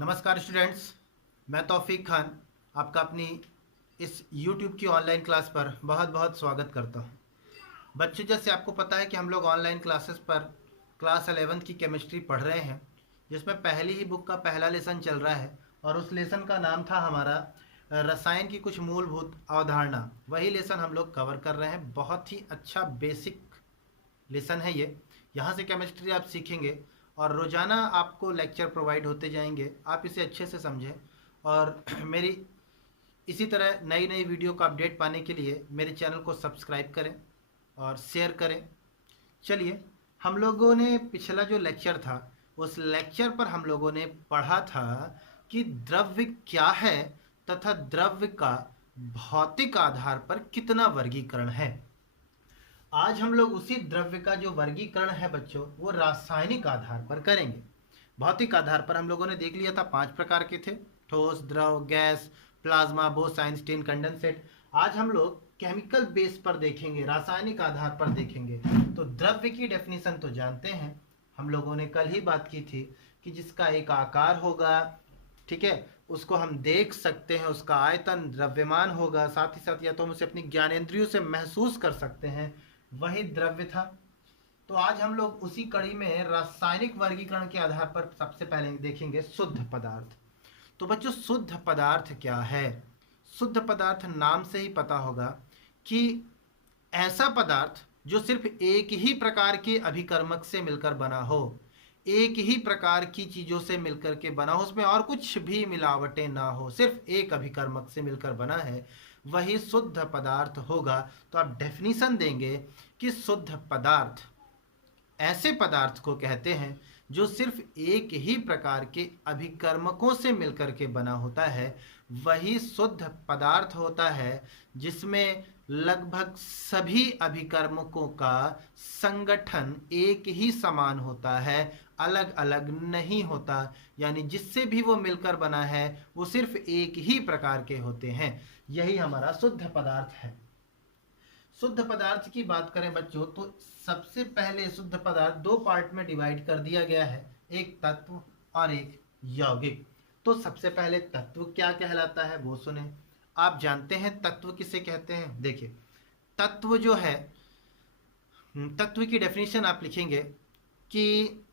नमस्कार स्टूडेंट्स, मैं तौफीक खान आपका अपनी इस YouTube की ऑनलाइन क्लास पर बहुत बहुत स्वागत करता हूं। बच्चों, जैसे आपको पता है कि हम लोग ऑनलाइन क्लासेस पर क्लास 11th की केमिस्ट्री पढ़ रहे हैं, जिसमें पहली ही बुक का पहला लेसन चल रहा है और उस लेसन का नाम था हमारा रसायन की कुछ मूलभूत अवधारणा। वही लेसन हम लोग कवर कर रहे हैं। बहुत ही अच्छा बेसिक लेसन है ये। यहाँ से केमिस्ट्री आप सीखेंगे और रोज़ाना आपको लेक्चर प्रोवाइड होते जाएंगे। आप इसे अच्छे से समझें और मेरी इसी तरह नई नई वीडियो का अपडेट पाने के लिए मेरे चैनल को सब्सक्राइब करें और शेयर करें। चलिए, हम लोगों ने पिछला जो लेक्चर था उस लेक्चर पर हम लोगों ने पढ़ा था कि द्रव्य क्या है तथा द्रव्य का भौतिक आधार पर कितना वर्गीकरण है। आज हम लोग उसी द्रव्य का जो वर्गीकरण है बच्चों, वो रासायनिक आधार पर करेंगे। भौतिक आधार पर हम लोगों ने देख लिया था 5 प्रकार के थे: ठोस, द्रव, gas, plasma, Bose, Einstein, condensate. आज हम लोग केमिकल बेस पर देखेंगे, रासायनिक आधार पर देखेंगे। तो द्रव्य की डेफिनेशन तो जानते हैं, हम लोगों ने कल ही बात की थी कि जिसका एक आकार होगा, ठीक है, उसको हम देख सकते हैं, उसका आयतन द्रव्यमान होगा, साथ ही साथ या तो हम उसे अपनी ज्ञानेंद्रियों से महसूस कर सकते हैं, वही द्रव्य था। तो आज हम लोग उसी कड़ी में रासायनिक वर्गीकरण के आधार पर सबसे पहले देखेंगे शुद्ध पदार्थ। तो बच्चों, शुद्ध पदार्थ क्या है? शुद्ध पदार्थ नाम से ही पता होगा कि ऐसा पदार्थ जो सिर्फ एक ही प्रकार के अभिकर्मक से मिलकर बना हो, एक ही प्रकार की चीजों से मिलकर के बना हो, उसमें और कुछ भी मिलावटें ना हो, सिर्फ एक अभिकर्मक से मिलकर बना है, वही शुद्ध पदार्थ होगा। तो आप डेफिनेशन देंगे कि शुद्ध पदार्थ ऐसे पदार्थ को कहते हैं जो सिर्फ एक ही प्रकार के अभिकर्मकों से मिलकर के बना होता है, वही शुद्ध पदार्थ होता है, जिसमें लगभग सभी अभिकर्मकों का संगठन एक ही समान होता है, अलग अलग नहीं होता। यानी जिससे भी वो मिलकर बना है वो सिर्फ एक ही प्रकार के होते हैं। यही हमारा शुद्ध पदार्थ है। शुद्ध पदार्थ की बात करें बच्चों, तो सबसे पहले शुद्ध पदार्थ दो पार्ट में डिवाइड कर दिया गया है, एक तत्व और एक यौगिक। तो सबसे पहले तत्व क्या कहलाता है वो सुने। आप जानते हैं तत्व किसे कहते हैं? देखिए, तत्व जो है, तत्व की डेफिनेशन आप लिखेंगे कि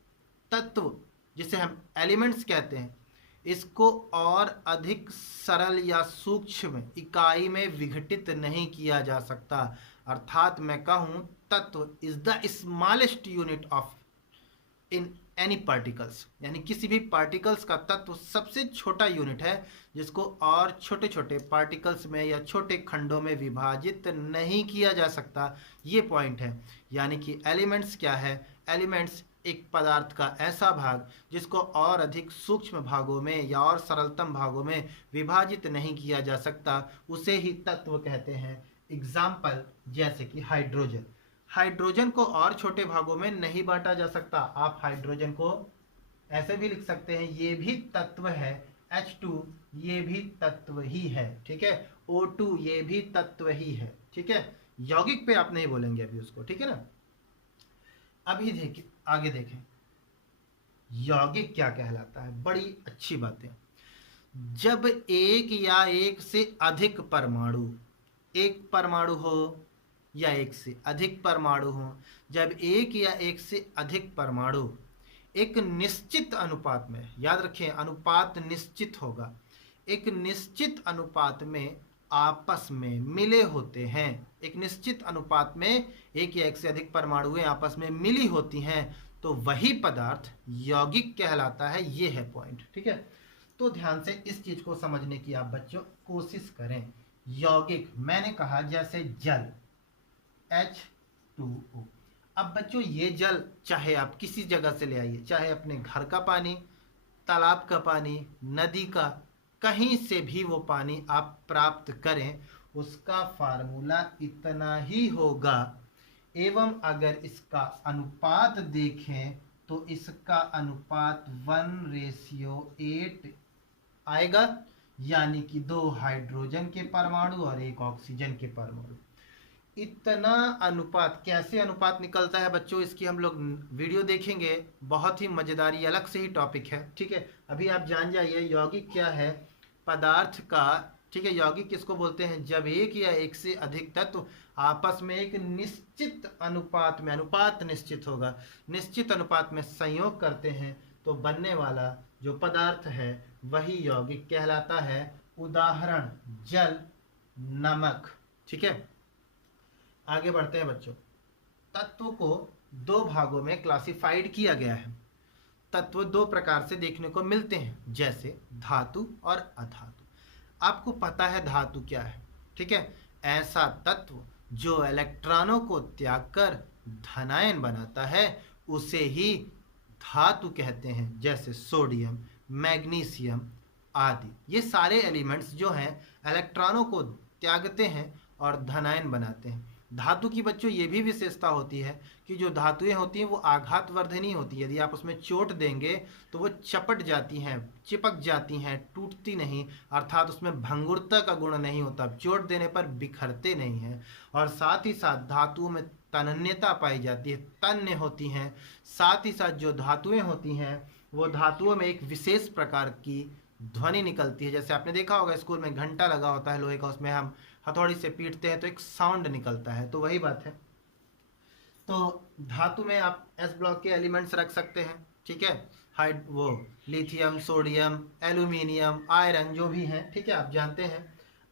तत्व, जिसे हम एलिमेंट्स कहते हैं, इसको और अधिक सरल या सूक्ष्म इकाई में विघटित नहीं किया जा सकता। अर्थात मैं कहूं, तत्व is the smallest unit of in any particles, यानी किसी भी पार्टिकल्स का तत्व सबसे छोटा यूनिट है, जिसको और छोटे छोटे पार्टिकल्स में या छोटे खंडों में विभाजित नहीं किया जा सकता। ये पॉइंट है। यानी कि एलिमेंट्स क्या है? एलिमेंट्स एक पदार्थ का ऐसा भाग जिसको और अधिक सूक्ष्म भागों में या और सरलतम भागों में विभाजित नहीं किया जा सकता, उसे ही तत्व कहते हैं। एग्जाम्पल जैसे कि हाइड्रोजन। हाइड्रोजन को और छोटे भागों में नहीं बांटा जा सकता। आप हाइड्रोजन को ऐसे भी लिख सकते हैं, ये भी तत्व है। H2 ये भी तत्व ही है, ठीक है। O2 ये भी तत्व ही है, ठीक है। यौगिक पे आप नहीं बोलेंगे अभी उसको, ठीक है ना। अभी देखिए, आगे देखें यौगिक क्या कहलाता है। बड़ी अच्छी बात है। जब एक या एक से अधिक परमाणु, एक परमाणु हो या एक से अधिक परमाणु हो, जब एक या एक से अधिक परमाणु एक निश्चित अनुपात में, याद रखें अनुपात निश्चित होगा, एक निश्चित अनुपात में आपस में मिले होते हैं, एक निश्चित अनुपात में एक या एक से अधिक परमाणुएं आपस में मिली होती हैं, तो वही पदार्थ यौगिक कहलाता है। ये है पॉइंट, ठीक है। तो ध्यान से इस चीज को समझने की आप बच्चों कोशिश करें। यौगिक मैंने कहा जैसे जल H2O। अब बच्चों, ये जल चाहे आप किसी जगह से ले आइए, चाहे अपने घर का पानी, तालाब का पानी, नदी का, कहीं से भी वो पानी आप प्राप्त करें, उसका फार्मूला इतना ही होगा। एवं अगर इसका अनुपात देखें तो इसका अनुपात 1:8 आएगा, यानी कि 2 हाइड्रोजन के परमाणु और 1 ऑक्सीजन के परमाणु। इतना अनुपात, कैसे अनुपात निकलता है बच्चों, इसकी हम लोग वीडियो देखेंगे। बहुत ही मजेदार, ये अलग से ही टॉपिक है। ठीक है, अभी आप जान जाइए यौगिक क्या है। पदार्थ का, ठीक है, यौगिक किसको बोलते हैं? जब एक या एक से अधिक तत्व आपस में एक निश्चित अनुपात में, अनुपात निश्चित होगा, निश्चित अनुपात में संयोग करते हैं तो बनने वाला जो पदार्थ है वही यौगिक कहलाता है। उदाहरण जल, नमक। ठीक है, आगे बढ़ते हैं बच्चों। तत्व को दो भागों में क्लासिफाइड किया गया है। तत्व दो प्रकार से देखने को मिलते हैं, जैसे धातु और अधातु। आपको पता है धातु क्या है? ठीक है, ऐसा तत्व जो इलेक्ट्रॉनों को त्याग कर धनायन बनाता है उसे ही धातु कहते हैं, जैसे सोडियम, मैग्नीशियम आदि। ये सारे एलिमेंट्स जो हैं इलेक्ट्रॉनों को त्यागते हैं और धनायन बनाते हैं। धातु की बच्चों ये भी विशेषता होती है कि जो धातुएं होती हैं वो आघातवर्धनी होती है। यदि आप उसमें चोट देंगे तो वो चपट जाती हैं, चिपक जाती हैं, टूटती नहीं, अर्थात उसमें भंगुरता का गुण नहीं होता, चोट देने पर बिखरते नहीं हैं। और साथ ही साथ धातुओं में तन्यता पाई जाती है, तन्य होती हैं। साथ ही साथ जो धातुएं होती हैं वो धातुओं में एक विशेष प्रकार की ध्वनि निकलती है। जैसे आपने देखा होगा स्कूल में घंटा लगा होता है लोहे का, उसमें हम हथौड़ी से पीटते हैं तो एक साउंड निकलता है, तो वही बात है। तो धातु में आप एस ब्लॉक के एलिमेंट्स रख सकते हैं। ठीक है, हाइड वो लिथियम, सोडियम, एल्यूमिनियम, आयरन जो भी हैं, ठीक है, आप जानते हैं।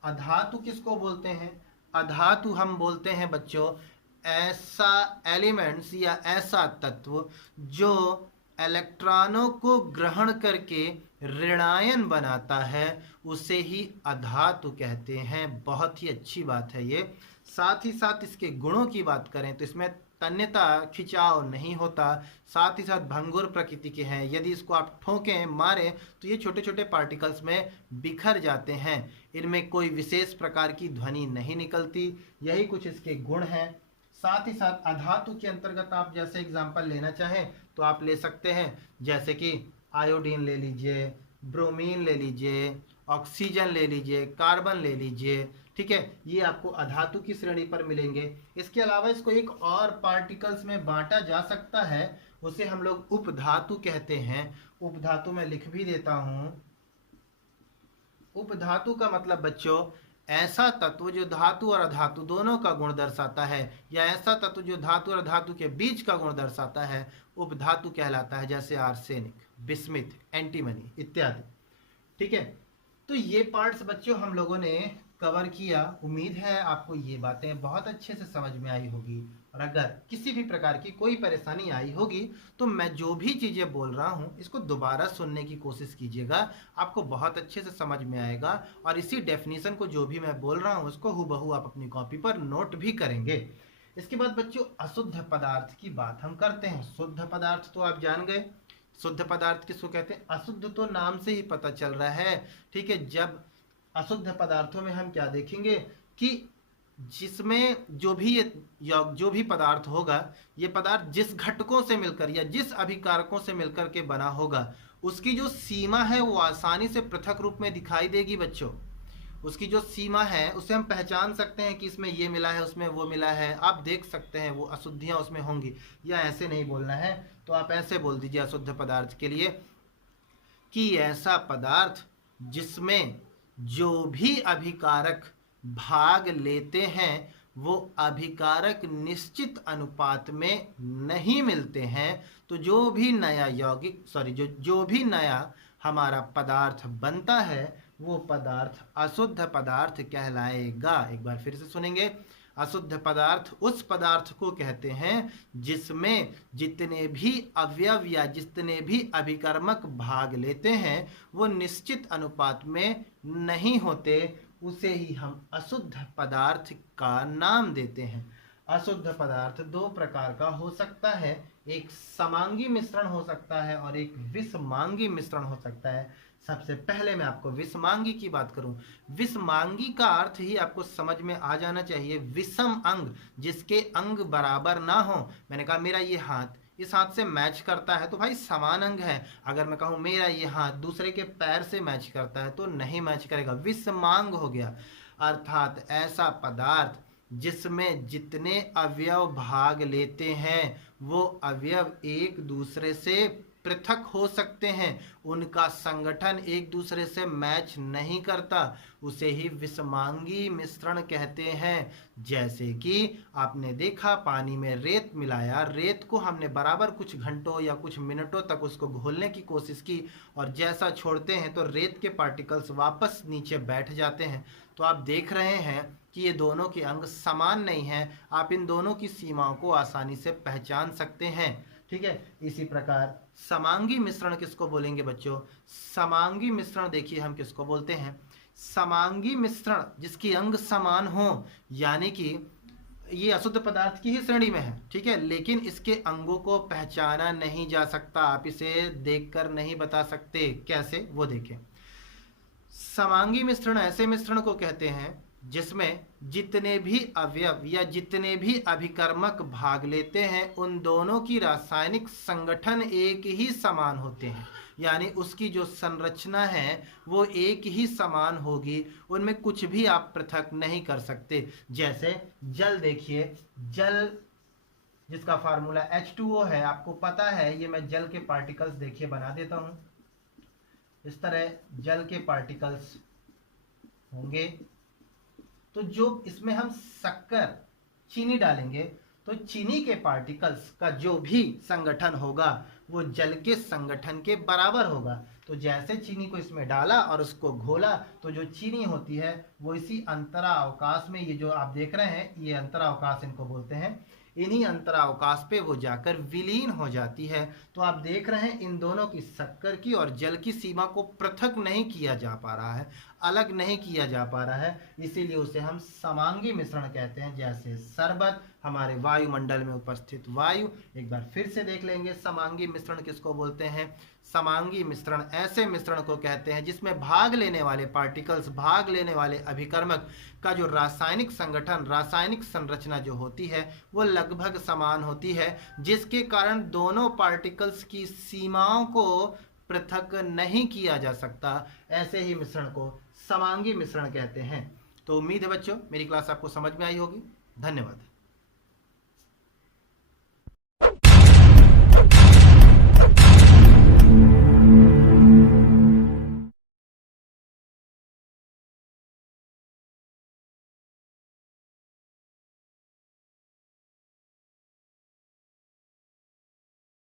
अधातु किसको बोलते हैं? अधातु हम बोलते हैं बच्चों ऐसा एलिमेंट्स या ऐसा तत्व जो इलेक्ट्रॉनों को ग्रहण करके ऋणायन बनाता है, उसे ही अधातु कहते हैं। बहुत ही अच्छी बात है ये। साथ ही साथ इसके गुणों की बात करें तो इसमें तन्यता, खिंचाव नहीं होता, साथ ही साथ भंगुर प्रकृति के हैं। यदि इसको आप ठोकें, मारें तो ये छोटे छोटे पार्टिकल्स में बिखर जाते हैं। इनमें कोई विशेष प्रकार की ध्वनि नहीं निकलती। यही कुछ इसके गुण हैं। साथ ही साथ अधातु के अंतर्गत आप जैसे एग्जाम्पल लेना चाहें तो आप ले सकते हैं, जैसे कि आयोडीन ले लीजिए, ब्रोमीन ले लीजिए, ऑक्सीजन ले लीजिए, कार्बन ले लीजिए। ठीक है, ये आपको अधातु की श्रेणी पर मिलेंगे। इसके अलावा इसको एक और पार्टिकल्स में बांटा जा सकता है, उसे हम लोग उपधातु कहते हैं। उपधातु में लिख भी देता हूं। उपधातु का मतलब बच्चों ऐसा तत्व जो धातु और अधातु दोनों का गुण दर्शाता है, या ऐसा तत्व जो धातु और धातु के बीच का गुण दर्शाता है, उपधातु कहलाता है। जैसे आर्सेनिक, बिस्मिथ, एंटीमनी इत्यादि। ठीक है, तो ये पार्ट्स बच्चों हम लोगों ने कवर किया। उम्मीद है आपको ये बातें बहुत अच्छे से समझ में आई होगी। और अगर किसी भी प्रकार की कोई परेशानी आई होगी तो मैं जो भी चीज़ें बोल रहा हूँ इसको दोबारा सुनने की कोशिश कीजिएगा, आपको बहुत अच्छे से समझ में आएगा। और इसी डेफिनेशन को जो भी मैं बोल रहा हूँ उसको हूबहू आप अपनी कॉपी पर नोट भी करेंगे। इसके बाद बच्चों अशुद्ध पदार्थ की बात हम करते हैं। शुद्ध पदार्थ तो आप जान गए, शुद्ध पदार्थ किसको कहते हैं? अशुद्ध तो नाम से ही पता चल रहा है। ठीक है, जब अशुद्ध पदार्थों में हम क्या देखेंगे कि जिसमें जो भी पदार्थ होगा, ये पदार्थ जिस घटकों से मिलकर या जिस अभिकारकों से मिलकर के बना होगा, उसकी जो सीमा है वो आसानी से पृथक रूप में दिखाई देगी बच्चों। उसकी जो सीमा है उसे हम पहचान सकते हैं कि इसमें ये मिला है, उसमें वो मिला है। आप देख सकते हैं वो अशुद्धियाँ उसमें होंगी। या ऐसे नहीं बोलना है तो आप ऐसे बोल दीजिए अशुद्ध पदार्थ के लिए कि ऐसा पदार्थ जिसमें जो भी अभिकारक भाग लेते हैं वो अभिकारक निश्चित अनुपात में नहीं मिलते हैं। तो जो भी नया यौगिक जो भी नया हमारा पदार्थ बनता है वो पदार्थ अशुद्ध पदार्थ कहलाएगा। एक बार फिर से सुनेंगे, अशुद्ध पदार्थ उस पदार्थ को कहते हैं जिसमें जितने भी अवयव या जितने भी अभिकर्मक भाग लेते हैं वो निश्चित अनुपात में नहीं होते, उसे ही हम अशुद्ध पदार्थ का नाम देते हैं। अशुद्ध पदार्थ दो प्रकार का हो सकता है, एक समांगी मिश्रण हो सकता है और एक विषमांगी मिश्रण हो सकता है। सबसे पहले मैं आपको विषमांगी की बात करूं। विषमांगी का अर्थ ही आपको समझ में आ जाना चाहिए, विषम अंग, जिसके अंग बराबर ना हो। मैंने कहा मेरा ये हाथ इस हाथ से मैच करता है तो भाई समान अंग है। अगर मैं कहूँ मेरा ये हाथ दूसरे के पैर से मैच करता है तो नहीं मैच करेगा, विषमांग हो गया। अर्थात ऐसा पदार्थ जिसमें जितने अवयव भाग लेते हैं वो अवयव एक दूसरे से पृथक हो सकते हैं, उनका संगठन एक दूसरे से मैच नहीं करता, उसे ही विषमांगी मिश्रण कहते हैं। जैसे कि आपने देखा पानी में रेत मिलाया, रेत को हमने बराबर कुछ घंटों या कुछ मिनटों तक उसको घोलने की कोशिश की और जैसा छोड़ते हैं तो रेत के पार्टिकल्स वापस नीचे बैठ जाते हैं। तो आप देख रहे हैं कि ये दोनों के अंग समान नहीं हैं, आप इन दोनों की सीमाओं को आसानी से पहचान सकते हैं। ठीक है, इसी प्रकार समांगी मिश्रण किसको बोलेंगे बच्चों? समांगी मिश्रण देखिए हम किसको बोलते हैं? समांगी मिश्रण जिसकी अंग समान हो, यानी कि ये अशुद्ध पदार्थ की ही श्रेणी में है, ठीक है, लेकिन इसके अंगों को पहचाना नहीं जा सकता, आप इसे देखकर नहीं बता सकते। कैसे, वो देखें। समांगी मिश्रण ऐसे मिश्रण को कहते हैं जिसमें जितने भी अवयव या जितने भी अभिकर्मक भाग लेते हैं उन दोनों की रासायनिक संगठन एक ही समान होते हैं, यानी उसकी जो संरचना है वो एक ही समान होगी, उनमें कुछ भी आप पृथक नहीं कर सकते। जैसे जल देखिए, जल जिसका फार्मूला H2O है, आपको पता है, ये मैं जल के पार्टिकल्स देखिए बना देता हूँ। इस तरह जल के पार्टिकल्स होंगे, तो जो इसमें हम शक्कर चीनी डालेंगे तो चीनी के पार्टिकल्स का जो भी संगठन होगा वो जल के संगठन के बराबर होगा। तो जैसे चीनी को इसमें डाला और उसको घोला तो जो चीनी होती है वो इसी अंतरावकाश में, ये जो आप देख रहे हैं ये अंतरावकाश इनको बोलते हैं, इन्हीं अंतरावकाश पे वो जाकर विलीन हो जाती है। तो आप देख रहे हैं इन दोनों की, शक्कर की और जल की सीमा को पृथक नहीं किया जा पा रहा है, अलग नहीं किया जा पा रहा है, इसीलिए उसे हम समांगी मिश्रण कहते हैं। जैसे शरबत, हमारे वायुमंडल में उपस्थित वायु। एक बार फिर से देख लेंगे समांगी मिश्रण किसको बोलते हैं? समांगी मिश्रण ऐसे मिश्रण को कहते हैं जिसमें भाग लेने वाले पार्टिकल्स, भाग लेने वाले अभिकर्मक का जो रासायनिक संगठन, रासायनिक संरचना जो होती है वो लगभग समान होती है, जिसके कारण दोनों पार्टिकल्स की सीमाओं को पृथक नहीं किया जा सकता। ऐसे ही मिश्रण को समांगी मिश्रण कहते हैं। तो उम्मीद है बच्चों मेरी क्लास आपको समझ में आई होगी। धन्यवाद।